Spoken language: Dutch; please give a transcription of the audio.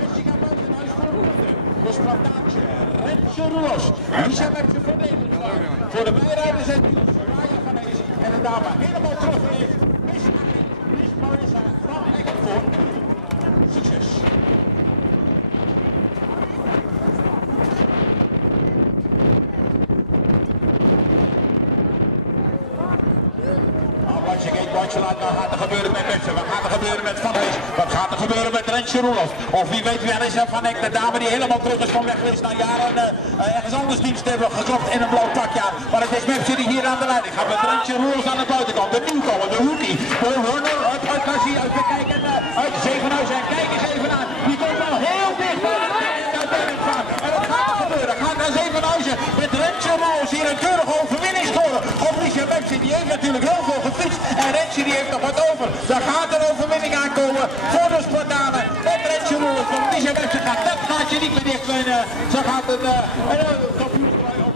Jessica Buitenhuis voor Roerden. Dus plantage Rensje Roelofs. Lisa Merkse voor Nederland. Voor de bijrijders en Raya van Ees. En de dame helemaal terug heeft. Miss Marissa van Ekkervoort. Succes. Als je geen bandje laat, dan gaat er gebeuren met mensen. Wat gaat er gebeuren met Van Hees? Wat gaat er gebeuren met Rensje Roelofs? Of wie weet wie is Van Eck, de dame die helemaal terug is van weg geweest na jaren ergens anders dienst hebben gezocht in een blauw pakje aan. Maar het is Mepsje die hier aan de leiding gaat met Rensje Roelofs aan de buitenkant. De nieuwkomer, de rookie, de runner, uit Cassie, uit de kijken, uit Zevenhuizen. En kijk eens even aan, die komt al heel dicht bij de gaan. En wat gaat er gebeuren? Gaat naar Zevenhuizen met Rensje Roelofs hier een keurige overwinning scoren. Of Liesje Mepsje, die heeft natuurlijk heel veel gefietst. En Rensje die heeft nog wat over. Daar gaat een overwinning aankomen voor de Spartanen. Met Rensje Roelofs. Want Liesje Mepsje gaat dat gaatje niet meer dicht. Ze gaat een kampioenschap